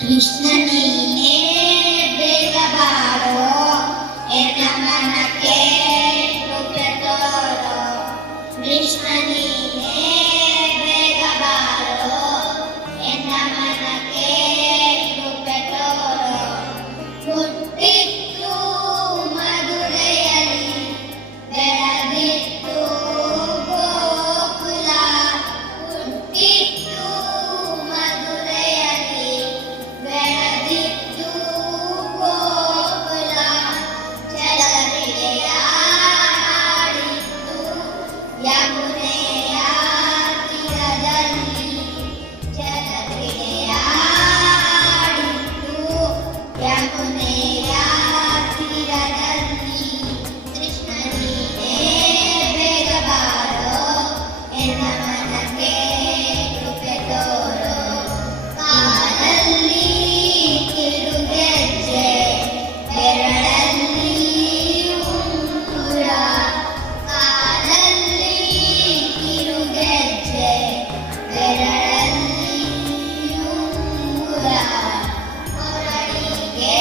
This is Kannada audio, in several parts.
ಕೃಷ್ಣ ನೀನೇ ಬೇಗ ಬಾರೋ ಎನ್ನ ಮನಕ್ಕೆ ಕೃಪೆ ತೋರೋ. ಕೃಷ್ಣ ನೀನೇ ಬೇಗ ಬಾರೋ ಎನ್ನ ಮನಕ್ಕೆ ಕೃಪೆ ತೋರೋ. ಹುಟ್ಟಿತ್ತು ಮಧುರೆಯಲ್ಲಿ ಬೆಳೆದಿತ್ತು ಗೋಕುಲ. ಹುಟ್ಟಿತ್ತು ಮಧುರೆಯಲ್ಲಿ ಬೆಳೆದಿತ್ತು ಗೋಕುಲ. ಜಲಕ್ರೀಡೆಯ ಆಡಿತ್ತು ಯಮುನೆಯ ತೀರದಲ್ಲಿ. ಜಲಕ್ರೀಡೆಯ ಆಡಿತ್ತು ಯಮುನೆಯ ತೀರದಲ್ಲಿ. ಕೃಷ್ಣ ನೀನೇ ಬೇಗ ಬಾರೋ ಎನ್ನ ಮನಕ್ಕೆ ಕೃಪೆ ತೋರೋ. ಕಾಲಲ್ಲಿ ಕಿರುಗೆಜ್ಜೆ ಬೆರಳಲ್ಲಿ ಉಂಗುರ. ಕಾಲಲ್ಲಿ ಕಿರುಗೆಜ್ಜೆ ಬೆರಳಲ್ಲಿ ಉಂಗುರ. ಕೊರಳಿಗೆ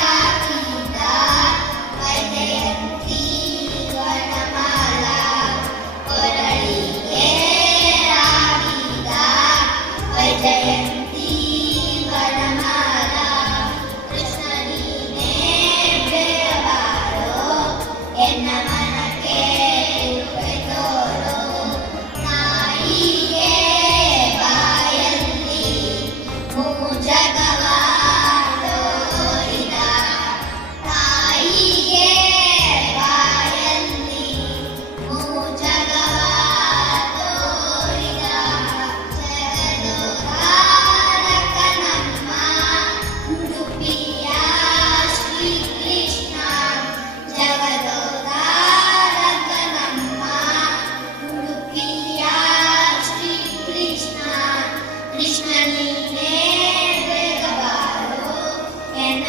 ಹಾಕಿದ ವೈಜಯಂತಿ ವರ್ಣಮಾಲ. ಕೊರಳಿಗೆ ಹಾಕಿದ ವೈಜಯಂತಿ ವರ್ಣಮಾಲ. ಕೃಷ್ಣ ನೀನೇ ಬೇಗ ಬಾರೋ ಎನ್ನ ಮನಕ್ಕೆ ಕೃಪೆ ತೋರೋ. ತಾಯಿಗೆ ಬಾಯಲ್ಲಿ ಜಗವ ತೋರಿದ. ತಾಯಿಗೆ ಬಾಯಲ್ಲಿ ಜಗವ ತೋರಿದ. ಜಗದೋದ್ಧಾರಕ ನಮ್ಮ ಉಡುಪಿಯ ಶ್ರೀಕೃಷ್ಣ. ಜಗದೋದ್ಧಾರಕ ನಮ್ಮ ಉಡುಪಿಯ ಶ್ರೀಕೃಷ್ಣ. ಕೃಷ್ಣ ನೀನೇ ಬೇಗ ಬಾರೋ ಎನ್ನ